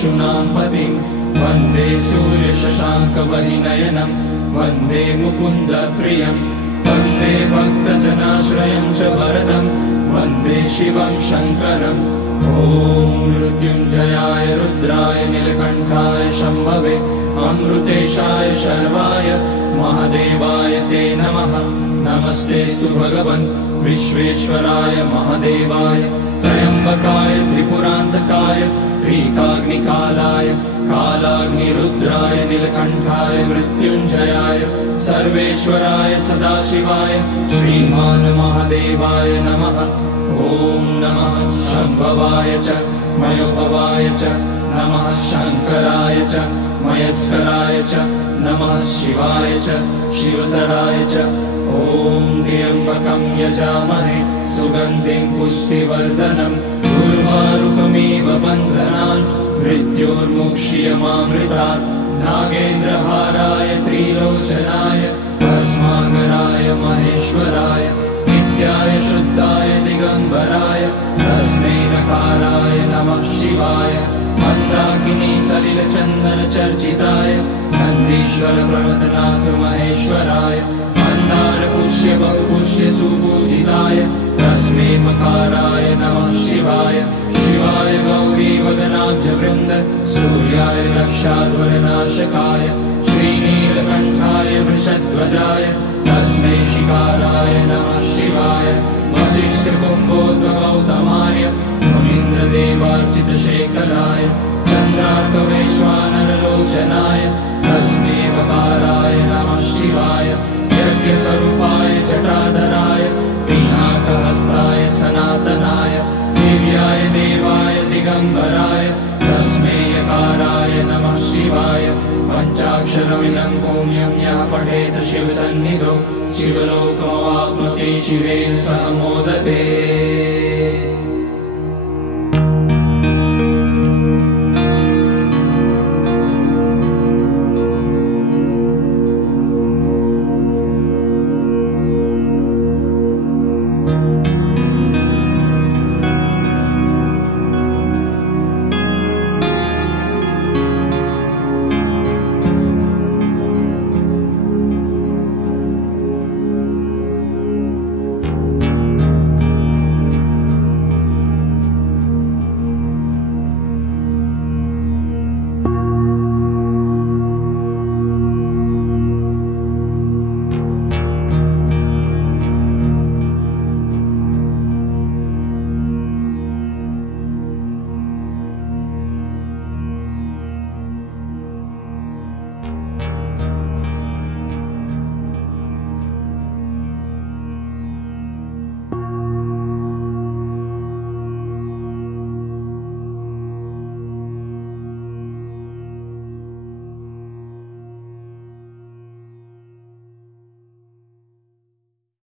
पशूनां पतिं वन्दे सूर्यशशाङ्कवलिनयनं वन्दे मुकुन्दप्रियं वन्दे भक्तजनाश्रयं च वरदं वन्दे शिवं शङ्करम् ॐ मृत्युञ्जयाय रुद्राय नीलकण्ठाय शम्भवे अमृतेशाय शर्वाय महादेवाय ते नमः। नमस्तेऽस्तु भगवन् विश्वेश्वराय महादेवाय त्र्यम्बकाय त्रिपुरान्तकाय त्रिकाग्निकालाय कालाग्निरुद्राय नीलकण्ठाय मृत्युञ्जयाय सर्वेश्वराय सदाशिवाय श्रीमान् महादेवाय नमः। ॐ नमः शम्भवाय च मयोभवाय च नमः शङ्कराय च मयस्कराय च नमः शिवाय च शिवतराय च ॐ त्र्यम्बकं यजामहे सुगन्धिं पुष्टिवर्धनम् उर्वारुकमिव बन्धनान् मृत्योर्मुक्ष्यमामृतात् नागेन्द्रहाराय त्रिलोचनाय भस्माकराय महेश्वराय नित्याय शुद्धाय दिगम्बराय तस्मै नकाराय नमः शिवाय मन्दाकिनी सलिलचन्दनचर्चिताय नन्दीश्वर प्रमथनाथ महेश्वराय मन्दार पुष्य बहुपुष्य सुपूजिताय तस्मै मकाराय नमः शिवाय शिवाय गौरी वदनाब्जवृन्द सूर्याय रक्षाध्वरनाशकाय श्रीनीलकण्ठाय वृषध्वजाय तस्मै शिकाराय नमः शिवाय वसिष्ठकुम्भोद्भगौतमार्य मुनीन्द्रदेवार्चितशेखराय चन्द्रार्कवैश्वानरलोचनाय तस्मै वकाराय नमः शिवाय यज्ञस्वरूपाय जटाधराय पिनाकहस्ताय सनातनाय दिव्याय देवाय दिगम्बराय तस्मै यकाराय नमः शिवाय पञ्चाक्षरमिदं पुण्यं यः पठेत शिवसन्निधौ शिवलोकमवाप्नोति शिवेन सह मोदते।